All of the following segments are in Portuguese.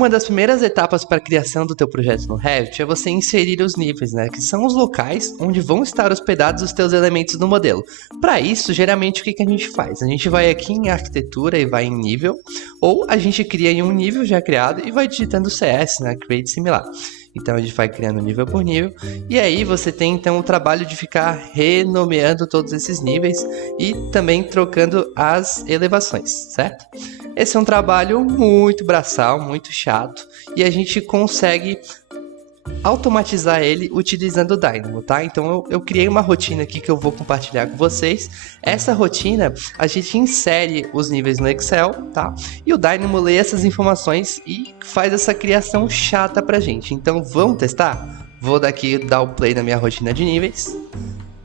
Uma das primeiras etapas para a criação do teu projeto no Revit é você inserir os níveis, né? Que são os locais onde vão estar hospedados os teus elementos no modelo. Para isso, geralmente, o que a gente faz? A gente vai aqui em arquitetura e vai em nível, ou a gente cria em um nível já criado e vai digitando CS, né? Create similar. Então a gente vai criando nível por nível, e aí você tem então o trabalho de ficar renomeando todos esses níveis e também trocando as elevações, certo? Esse é um trabalho muito braçal, muito chato, e a gente consegue automatizar ele utilizando o Dynamo, tá? Então eu criei uma rotina aqui que eu vou compartilhar com vocês. Essa rotina a gente insere os níveis no Excel, tá? E o Dynamo lê essas informações e faz essa criação chata pra gente. Então vamos testar? Vou daqui dar o play na minha rotina de níveis.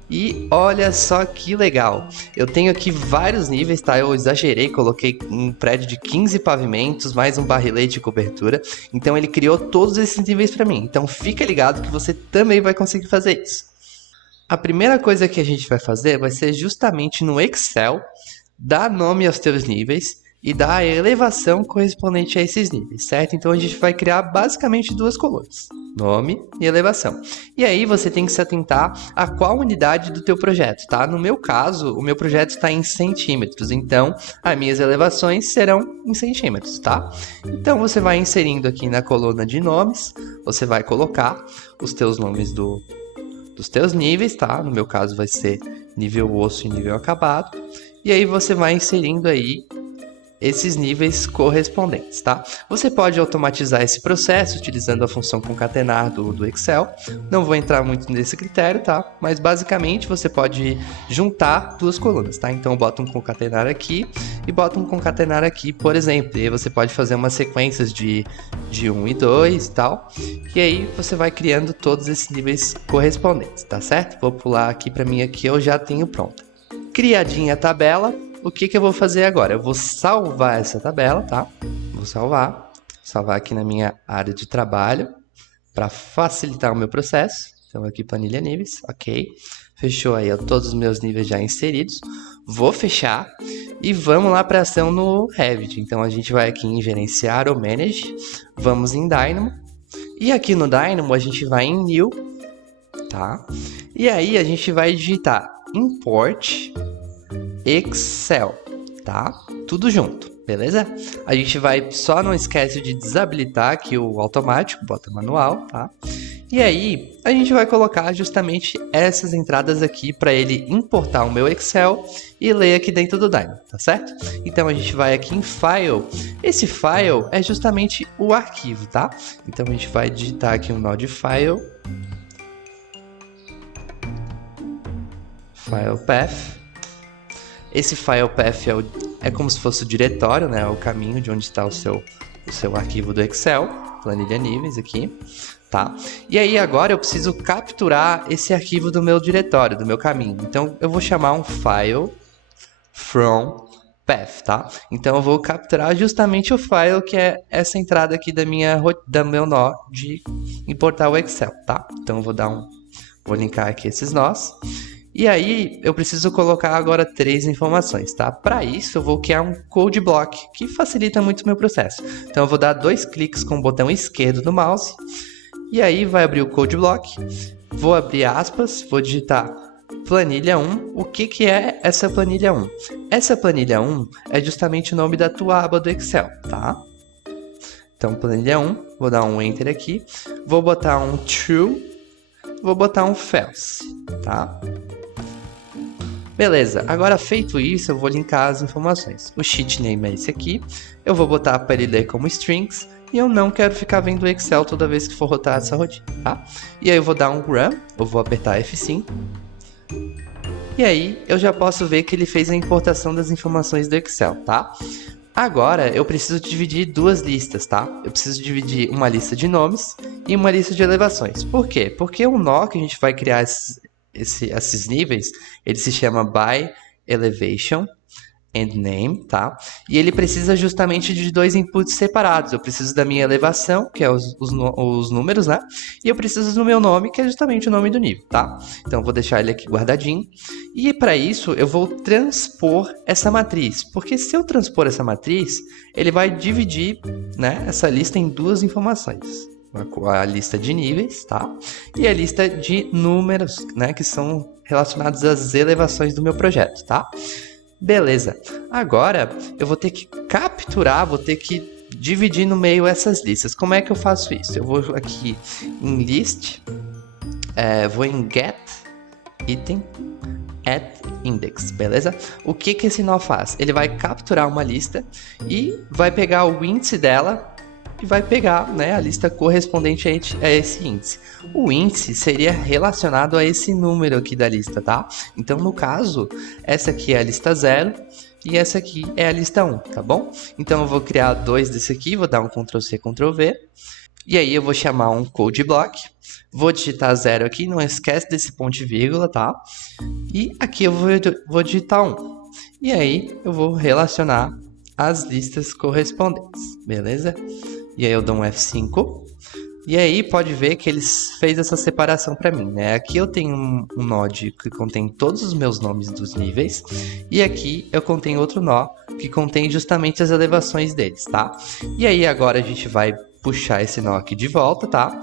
E olha só que legal, eu tenho aqui vários níveis, tá? Eu exagerei, coloquei um prédio de 15 pavimentos, mais um barrilete de cobertura. Então ele criou todos esses níveis para mim. Então fica ligado que você também vai conseguir fazer isso. A primeira coisa que a gente vai fazer vai ser justamente no Excel, dar nome aos teus níveis e dar a elevação correspondente a esses níveis, certo? Então a gente vai criar basicamente duas colunas, nome e elevação. E aí você tem que se atentar a qual unidade do teu projeto, tá? No meu caso, o meu projeto está em centímetros, então as minhas elevações serão em centímetros, tá? Então você vai inserindo aqui na coluna de nomes, você vai colocar os teus nomes dos teus níveis, tá? No meu caso vai ser nível osso e nível acabado. E aí você vai inserindo aí esses níveis correspondentes, tá? Você pode automatizar esse processo utilizando a função concatenar do Excel. Não vou entrar muito nesse critério, tá? Mas basicamente você pode juntar duas colunas, tá? Então bota um concatenar aqui e bota um concatenar aqui, por exemplo. E aí você pode fazer umas sequências de 1 e 2 e tal. E aí você vai criando todos esses níveis correspondentes, tá certo? Vou pular aqui para mim aqui, eu já tenho pronta. Criadinha a tabela. O que eu vou fazer agora? Eu vou salvar essa tabela, tá? Vou salvar aqui na minha área de trabalho para facilitar o meu processo. Então aqui planilha níveis, ok. Fechou aí todos os meus níveis já inseridos. Vou fechar e vamos lá para a ação no Revit. Então a gente vai aqui em gerenciar ou manage, vamos em Dynamo. E aqui no Dynamo a gente vai em New, tá? E aí a gente vai digitar Import Excel, tá? Tudo junto, beleza? A gente vai, só não esquece de desabilitar aqui o automático, bota manual, tá? E aí, a gente vai colocar justamente essas entradas aqui para ele importar o meu Excel e ler aqui dentro do Dynamo, tá certo? Então a gente vai aqui em File, esse File é justamente o arquivo, tá? Então a gente vai digitar aqui um nó de File, File Path. Esse file path é como se fosse o diretório, né? O caminho de onde está o seu arquivo do Excel, planilha níveis aqui, tá? E aí agora eu preciso capturar esse arquivo do meu diretório, do meu caminho. Então eu vou chamar um file from path, tá? Então eu vou capturar justamente o file que é essa entrada aqui da meu nó de importar o Excel, tá? Então eu vou linkar aqui esses nós. E aí, eu preciso colocar agora 3 informações, tá? Para isso, eu vou criar um code block, que facilita muito o meu processo. Então, eu vou dar 2 cliques com o botão esquerdo do mouse, e aí vai abrir o code block, vou abrir aspas, vou digitar planilha 1. O que é essa planilha 1? Essa planilha 1 é justamente o nome da tua aba do Excel, tá? Então, planilha 1, vou dar um Enter aqui, vou botar um True, vou botar um False, tá? Beleza, agora feito isso, eu vou linkar as informações. O sheet name é esse aqui, eu vou botar para ele ler como strings, e eu não quero ficar vendo o Excel toda vez que for rotar essa rotina, tá? E aí eu vou dar um run, eu vou apertar F5, e aí eu já posso ver que ele fez a importação das informações do Excel, tá? Agora eu preciso dividir duas listas, tá? Eu preciso dividir uma lista de nomes e uma lista de elevações. Por quê? Porque o nó que a gente vai criar esses níveis, ele se chama by elevation and name, tá? E ele precisa justamente de dois inputs separados. Eu preciso da minha elevação, que é os números, né? E eu preciso do meu nome, que é justamente o nome do nível, tá? Então, eu vou deixar ele aqui guardadinho. E para isso, eu vou transpor essa matriz. Porque se eu transpor essa matriz, ele vai dividir, né, essa lista em duas informações. A lista de níveis, tá? E a lista de números, né, que são relacionados às elevações do meu projeto, tá? Beleza. Agora, eu vou ter que capturar, vou ter que dividir no meio essas listas. Como é que eu faço isso? Eu vou aqui em list, vou em get, item, add index, beleza? O que esse nó faz? Ele vai capturar uma lista e vai pegar o índice dela e vai pegar, né, a lista correspondente a esse índice. O índice seria relacionado a esse número aqui da lista, tá? Então, no caso, essa aqui é a lista 0 e essa aqui é a lista 1, tá bom? Então, eu vou criar dois desse aqui, vou dar um Ctrl+C, Ctrl+V. E aí, eu vou chamar um code block. Vou digitar 0 aqui, não esquece desse ponto e vírgula, tá? E aqui eu vou digitar 1. E aí, eu vou relacionar as listas correspondentes, beleza? E aí eu dou um F5. E aí pode ver que ele fez essa separação para mim, né? Aqui eu tenho um nó que contém todos os meus nomes dos níveis. E aqui eu contenho outro nó que contém justamente as elevações deles, tá? E aí agora a gente vai puxar esse nó aqui de volta, tá?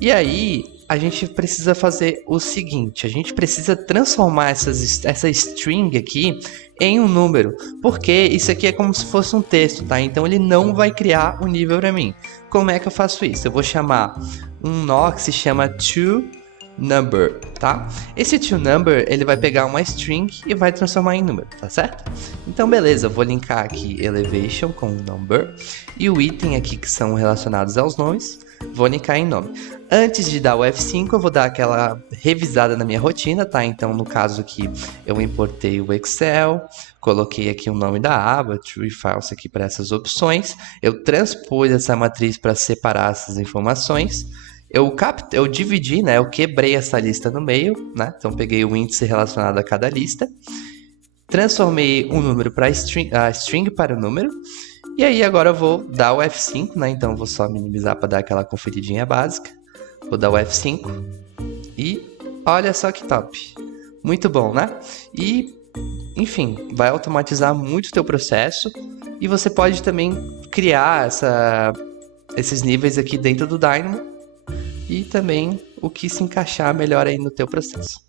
E aí a gente precisa fazer o seguinte, a gente precisa transformar essa string aqui em um número, porque isso aqui é como se fosse um texto, tá? Então ele não vai criar um nível para mim. Como é que eu faço isso? Eu vou chamar um nó que se chama toNumber, tá? Esse toNumber, ele vai pegar uma string e vai transformar em número, tá certo? Então beleza, eu vou linkar aqui elevation com number e o item aqui que são relacionados aos nomes, vou linkar em nome. Antes de dar o F5, eu vou dar aquela revisada na minha rotina, tá? Então, no caso aqui, eu importei o Excel, coloquei aqui o nome da aba, true e false aqui para essas opções. Eu transpus essa matriz para separar essas informações. Eu dividi, né? Eu quebrei essa lista no meio, né? Então, peguei o índice relacionado a cada lista. Transformei um número para a string para o número. E aí, agora eu vou dar o F5, né? Então, eu vou só minimizar para dar aquela conferidinha básica. Vou dar o F5 e olha só que top. Muito bom, né? E, enfim, vai automatizar muito o teu processo e você pode também criar esses níveis aqui dentro do Dynamo e também o que se encaixar melhor aí no teu processo.